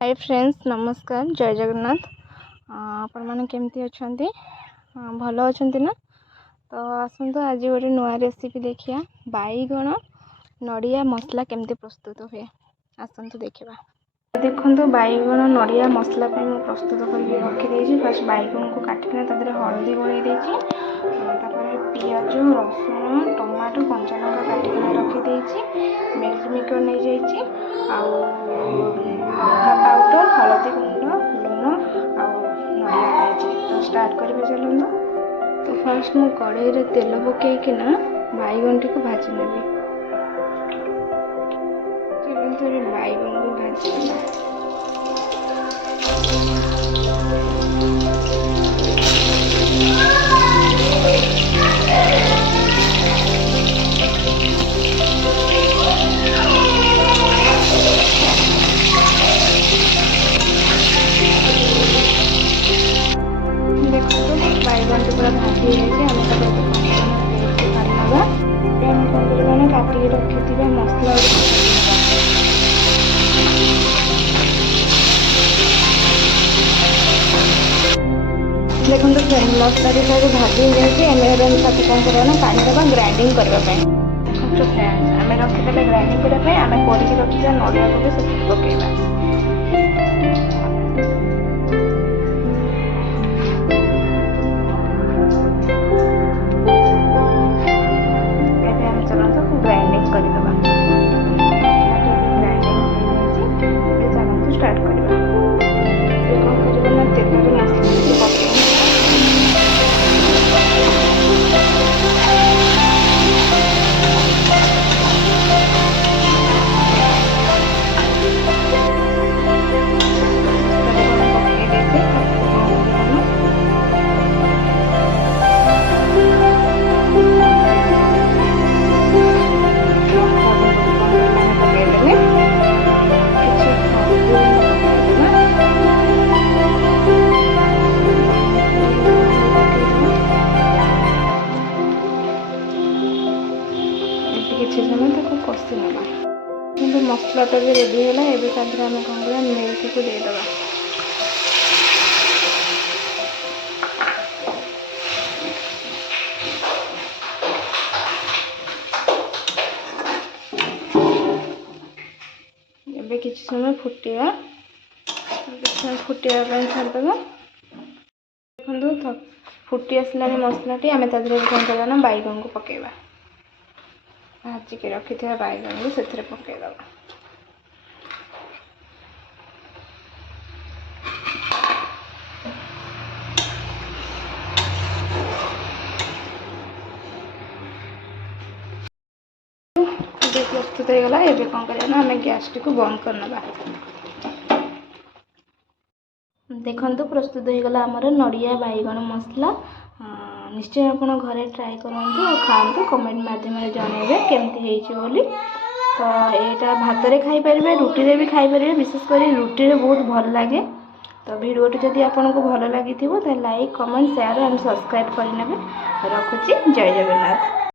Hi friends, नमस्कार, जय जगन्नाथ। आपण मैंने केमती अच्छा भल अच्छा ना। तो आसतु आज गोटे नुआ रेसिपी देखिया बैगण नड़िया मसला केमती प्रस्तुत हुए। आसतु देखा देखो बैगण नड़िया मसला प्रस्तुत कर रखी। फास्ट बैगण को काटिना हलदी गोल पियाज रसुण टमाटो कंचा लंका काटिना रखी। मिल्क मेकर नहीं जाइए लंका पाउडर हलदी गुंड लुण आड़िया तो स्टार्ट करेंगे। चलते तो फास्ट मु कड़े तेल पकईकिना बैगन टी को भाजी नेबी। चलते बैगन को भाजी बैगन टी पूरा भाजी काटिक रखी मसला देखो मसला भी सब भाजी हो जाए कौन करना पानी दबा ग्राइंडिंग करने आम रखीदे ग्राइंडिंग करने आम कर रखी नड़िया को भी पकेगा। ग्राइंडिंग करदे स्टार्ट करवा तेल मसला किसी समय तक कषि ना कि मसलाटा भी रेडी है। एवं तादेह आम कौन कर मिल्क को देदेबा। एवं किसी समय फुटिया छाड़देबा। देखो फुटी आसला मसलाटी आम तादेह कौन करवा बैगन को पकेबा। भाजिक रखी बैगन को से पकईदे प्रस्तुत होगा। ये कौन करना आम गैस टी को बंद करना। देखो प्रस्तुत होगा आमर नड़िया बैगण मसला। निश्चय आपण घरे ट्राए करूँ और खातु कमेंट मध्यम जनइबे केमती होली। तो यहाँ भात रे खाई पारे रुटी रे भी खाई पारे। विशेषकर रुटी रे बहुत भल लगे। तो वीडियोटी जदि आपन को भल लगी तो like comment share and subscribe करने। रखुची जय जगन्नाथ।